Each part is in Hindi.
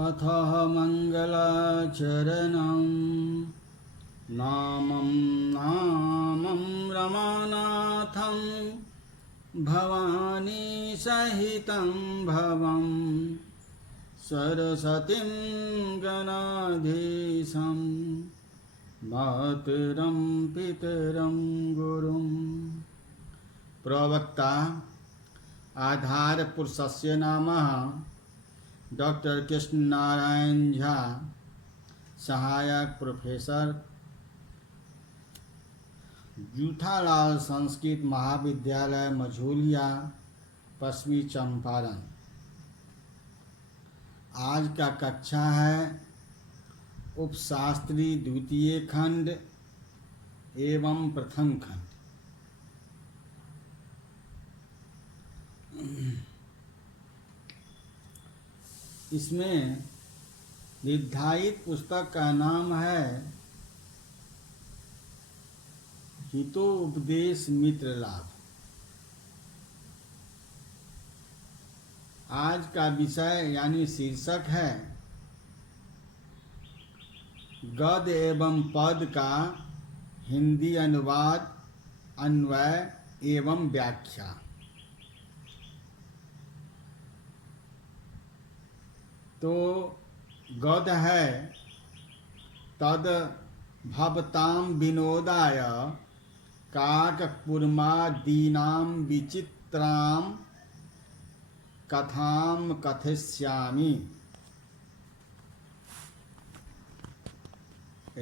अथ मङ्गलाचरणं नामं रमानाथं भवानी सहितं भवं सरस्वतीं गणाधीशं मातरं पितरं गुरुं। प्रवक्ता आधार पुरुषस्य नामः डॉक्टर कृष्ण नारायण झा, सहायक प्रोफेसर, जूठालाल संस्कृत महाविद्यालय मझौलिया, पश्चिमी चंपारण। आज का कक्षा है उपशास्त्री द्वितीय खंड एवं प्रथम खंड। इसमें निर्धारित पुस्तक का नाम है हितोपदेश मित्र लाभ। आज का विषय यानी शीर्षक है गद एवं पद का हिंदी अनुवाद, अन्वय एवं व्याख्या। तो गद है तद भवतां विनोदाय काककुर्मादीनां विचित्रां कथां कथयिष्यामि।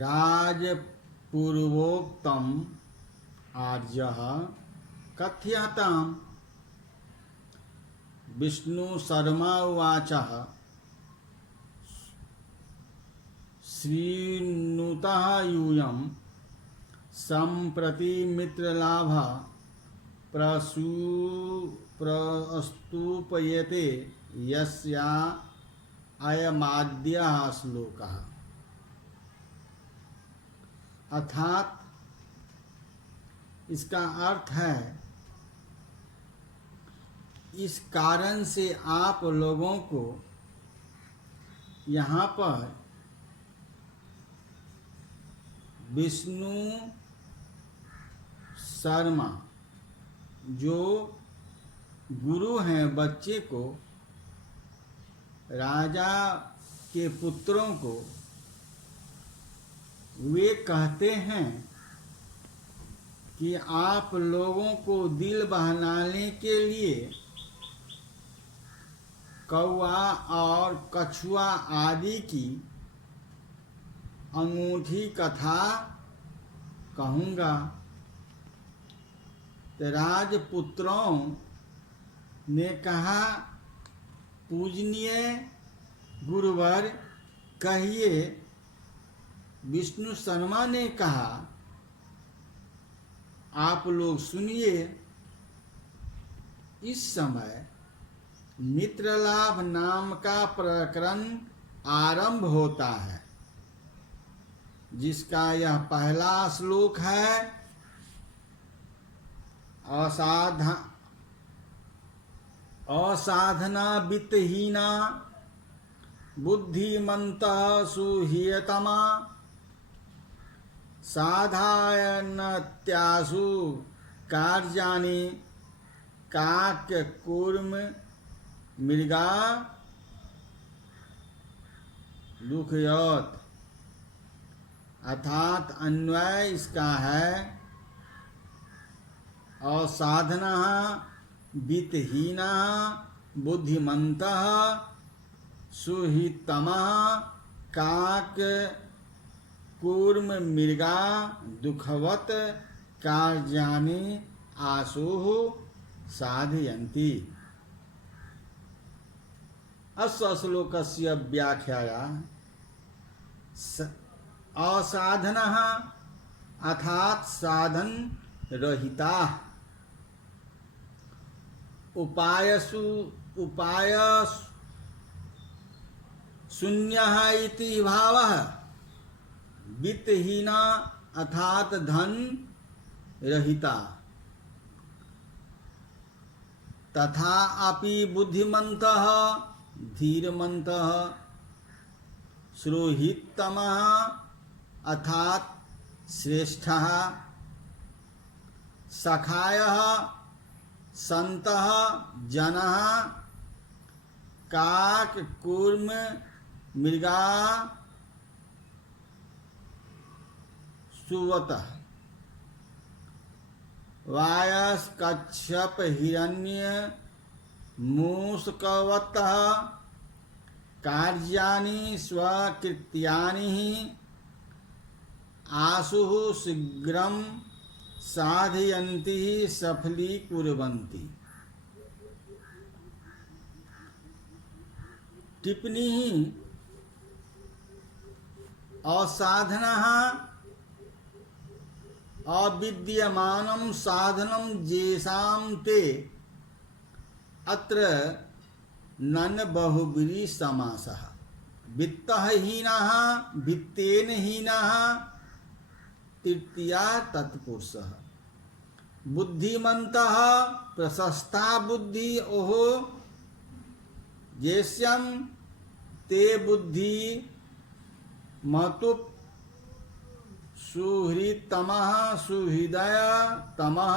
राजपूर्वोक्तम् आर्यः कथ्यताम्। विष्णुशर्मा उवाचः श्रीनुतः यूयं सम्प्रति मित्रलाभः प्रस्तुप्यते यस्या अयमाद्यः श्लोकः। अर्थात इसका अर्थ है, इस कारण से आप लोगों को यहाँ पर विष्णु शर्मा जो गुरु हैं बच्चे को, राजा के पुत्रों को, वे कहते हैं कि आप लोगों को दिल बहलाने के लिए कौआ और कछुआ आदि की अंगूठी कथा कहूँगा। तो राजपुत्रों ने कहा, पूजनीय गुरुवर कहिए। विष्णु शर्मा ने कहा, आप लोग सुनिए। इस समय मित्रलाभ नाम का प्रकरण आरंभ होता है, जिसका यह पहला श्लोक है। असाधना वित्तहीना बुद्धिमन्तः सुहियतमा साधायनत्यासु कार्याणि काक्यकूर्म मृगा दुःखयत्। अर्थात अन्वय इसका है, असाधनः वित्तहीनः बुद्धिमन्तः सुहितमः काककूर्म मृगा दुःखवत् कार्याणि आशुः साधयन्ति। अस्य श्लोकस्य व्याख्याया असाधनः अर्थात साधन रहिता, उपाय शून्यः इति भावः। वित्तहीना अर्थात धन रहिता, तथा अपि बुद्धिमन्तः धीरमन्तः श्रोहिततमः अर्थात श्रेष्ठः, सखायः सन्तः जनः, काक कूर्म मृगा सुवतः, वायस कच्छप हिरण्य मूषकवतः, कार्याणि स्वकृत्यानि आशुः शीघ्रं साधयन्ति सफलीकुर्वन्ति। टिप्पणी असाधनः अविद्यमानं साधनं येषां ते अत्र नन बहुब्री समासः। वित्तः हीनः वित्तेन हीनः तृतीया तत्पुरुषः। बुद्धिमन्तः प्रशस्ता बुद्धि ओहो येष्यं ते बुद्धि मतुप सुहृतमः सुहृदय तमः,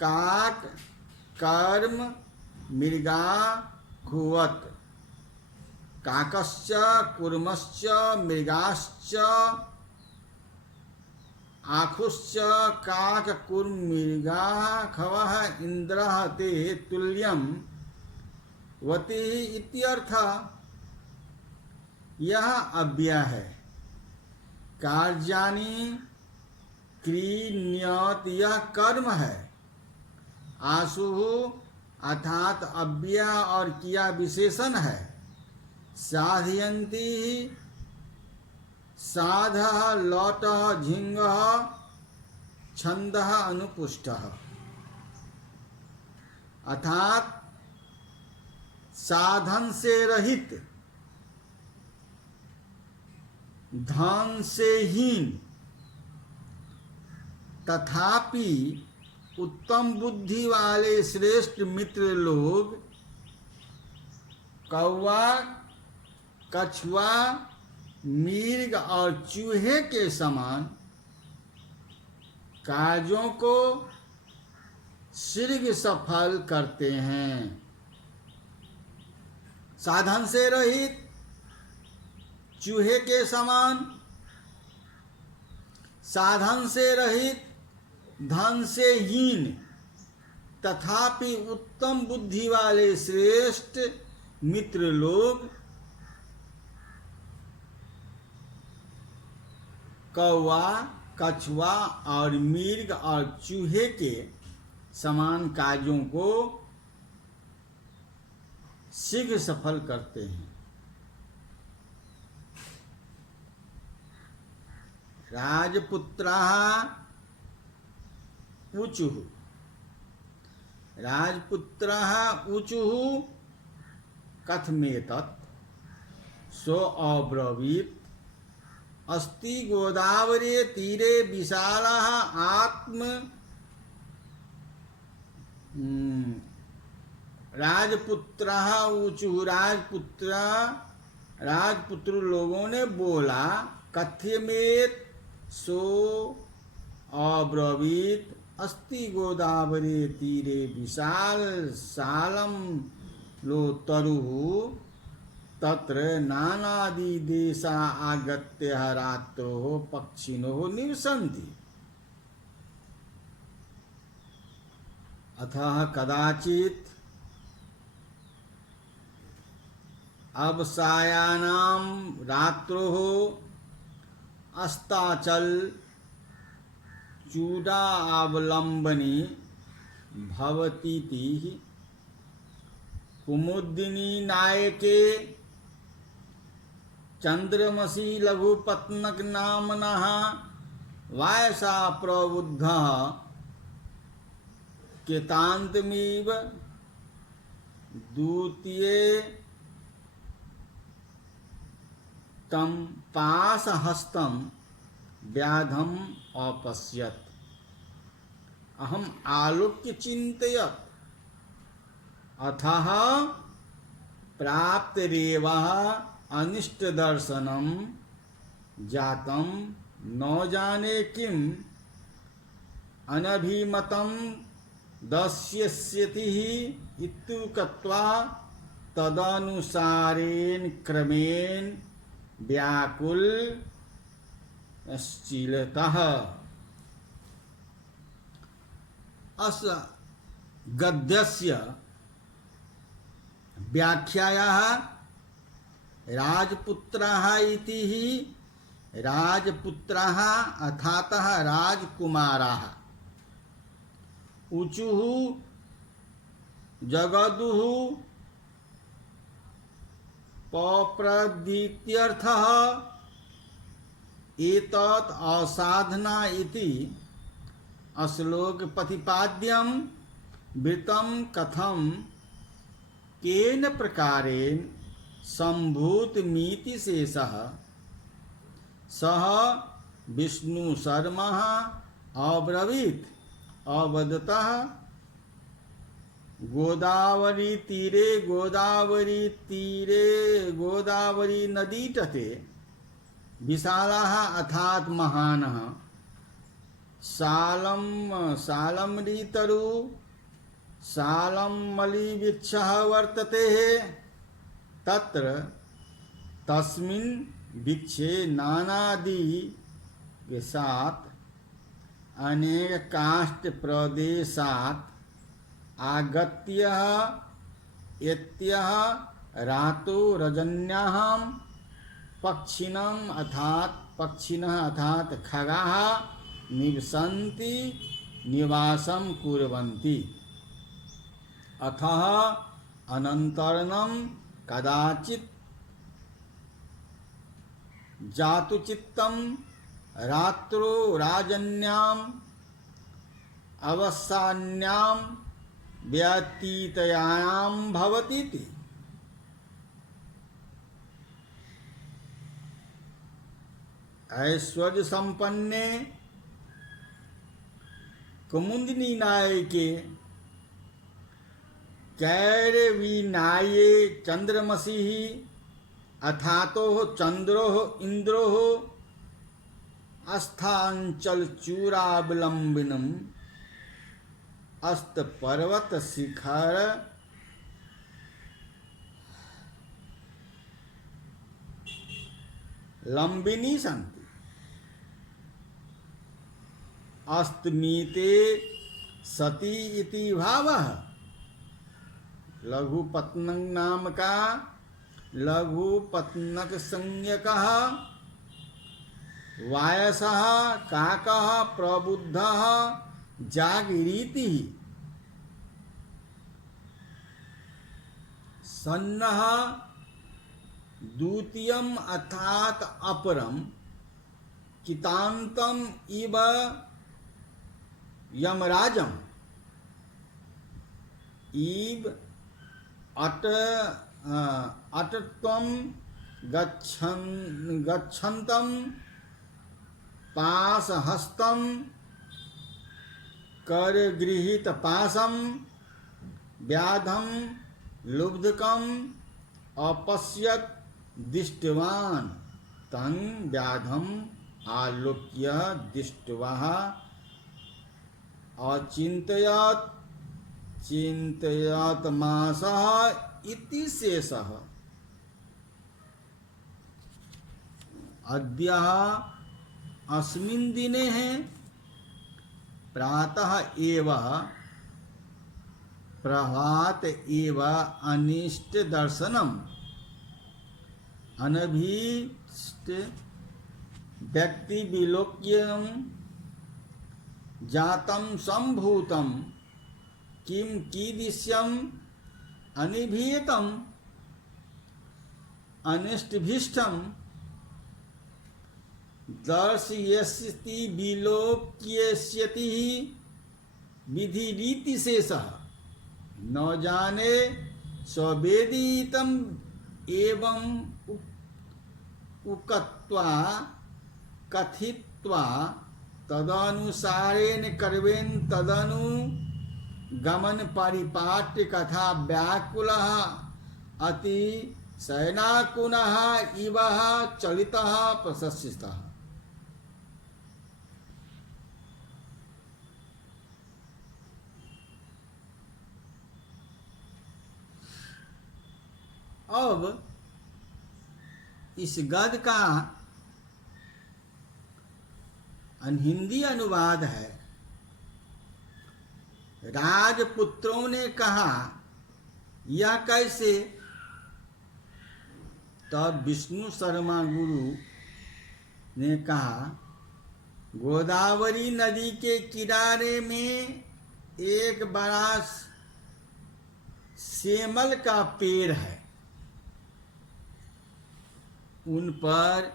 काक कर्म मृगा खुवत, काकश्च कुर्मश्च मृगाश्च आखुश्च काक कुर्म मृगा खवः इंद्रः ते तुल्यं वति इत्यर्थः। यह अव्यय है। कार्याणि क्रीण्यत यह कर्म है। आशु अर्थात अव्यय और किया विशेषण है। साधयन्ति साधः लौटः झिंगः छंदः अनुपुष्टः, अर्थात साधन से रहित, धन से हीन, तथापि उत्तम बुद्धि वाले श्रेष्ठ मित्र लोग कौवा, कछुआ, मृग और चूहे के समान कार्यों को शीघ्र सफल करते हैं। साधन से रहित, चूहे के समान, साधन से रहित, धन से हीन, तथापि उत्तम बुद्धि वाले श्रेष्ठ मित्र लोग कौवा, कछुआ और मृग और चूहे के समान कार्यों को शीघ्र सफल करते हैं। राजपुत्राः ऊचुः, राजपुत्राः ऊचुः कथमेतत्, सो अब्रवीत्, अस्ति गोदावरी तीरे विशालः आत्म। राजपुत्रः ऊचुः, राजपुत्र लोगों ने बोला, कथ्यमेत सो अब्रवीत, अस्ति गोदावरी तीरे विशाल सालम लो तरुः, तत्र नानादि देशा आगत्य रात्रो पक्षिणो निवसन्ति। अतः कदाचित् अवसायानां रात्रोः अस्ताचल चूडावलम्बने भवतीति कुमुदिनी नायके चंद्रमसी लघुपत्नक नामनः वायसा प्रबुद्धः केतान्तमिव द्वितीये तम पाशहस्तं व्याधम अपश्यत्, अहम आलोक्य चिन्तयत्, अथः प्राप्तरेवः अनिष्ट दर्शनम जातम न जाने किम अनभिमतं दस्यस्यति इत्युक्त्वा तदनुसारेण क्रमेण व्याकुलश्चीलतः। अस गद्यस्य व्याख्यायाः राजपुत्राः इति हि राजपुत्राः अर्थातः राजकुमाराः ऊचुः जगदुः पप्रदित्यर्थः एतत् असाधना इति अश्लोक प्रतिपाद्यं वृत्तं कथं केन प्रकारेण सम्भूतमिति शेषः सः विष्णुशर्मः अब्रवीत् अवदतः गोदावरी तीरे गोदावरी नदीतटे विशालाः अर्थात् महानः सालमरीतरु सालमलीवृक्षः वर्तते तत्र तस्मिन् वृक्षे नानादि वशात् अनेक काष्ठ प्रदेशात् आगत्य एत्यः रातो रजन्यां पक्षिणः अर्थात् खगाः निवसन्ति निवासं कुर्वन्ति। अतः अनन्तरं कदाचित् जातुचित्तं रात्रो राजन्याम् अवसान्यां व्यतीतयां भवतीति। ऐश्वर्य संपन्ने कुमुदिनी नायके कैरवीनाये चंद्रमसिः अथातो चंद्रो इंद्रो अस्थांचल चूरावलंबिनम अस्त पर्वत शिखर लंबिनी सन्ति अस्तमीते सती इति भावः। लघुपत्नक नाम का लघुपत्नक संज्ञकः वायसः काकः प्रबुद्धः जागरीति सन्नः द्वितीयम् अर्थात् अपरं कितान्तम् इव यमराजम् इव अटत्वं गच्छन्तं पाशहस्तं करगृहीतपाशं व्याधं लुब्धकम् अपश्यत् दृष्टवान् तं व्याधम् आलोक्य दृष्ट्वा अचिन्तयत् चिन्तयात्मासः इति शेषः। अद्य अस्मिन् दिने प्रातः एव प्रभात एव अनिष्ट दर्शनम् अनभीष्ट व्यक्ति विलोक्यं जातं संभूतं किं कीदृश्यम् अनिभीतम् अनिष्टभीष्टं दर्शयति विलोक्यस्यति विधि शेषः न जाने स्वेदितम् एवं उक्त्वा कथित्वा तदनुसारेण कर्वेण तदनु गमन परिपाट्य कथा व्याकुलः अति शयनाकुनः इवः चलितः प्रशस्सितः। अब इस गद्य का हिंदी अनुवाद है। राजपुत्रों ने कहा, यह कैसे? तब विष्णु शर्मा गुरु ने कहा, गोदावरी नदी के किनारे में एक बड़ा सेमल का पेड़ है। उन पर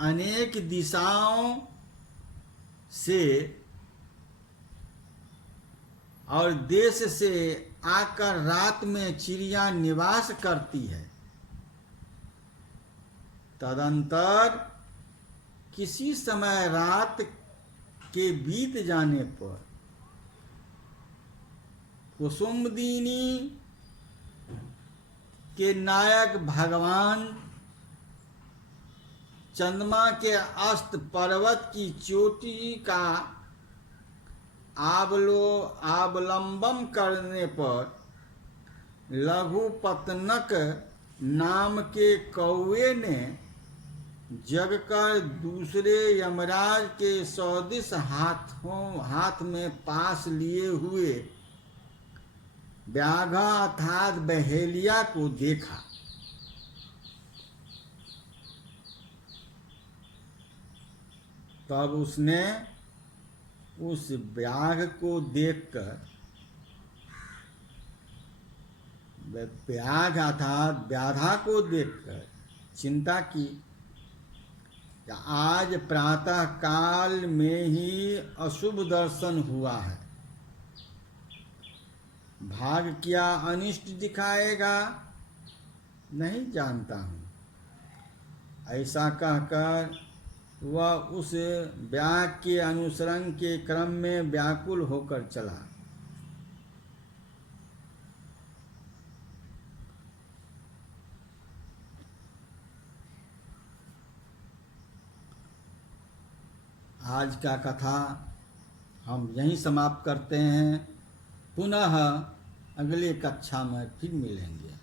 अनेक दिशाओं से और देश से आकर रात में चिड़िया निवास करती है। तदंतर किसी समय रात के बीत जाने पर कुसुमदिनी के नायक भगवान चंद्रमा के अस्त पर्वत की चोटी का अवलंबन करने पर लघुपतनक नाम के कौवे ने जगकर दूसरे यमराज के सौदिश हाथ में पास लिए हुए व्याघ्र अर्थात बहेलिया को देखा। तब उसने उस व्याघ्र को देखकर, व्याघ्र अर्थात व्याधा को देखकर चिंता की कि आज प्रातः काल में ही अशुभ दर्शन हुआ है, भाग क्या अनिष्ट दिखाएगा नहीं जानता हूँ। ऐसा कहकर वह उस व्याघ्र के अनुसरण के क्रम में व्याकुल होकर चला। आज का कथा हम यहीं समाप्त करते हैं। पुनः अगले कक्षा में फिर मिलेंगे।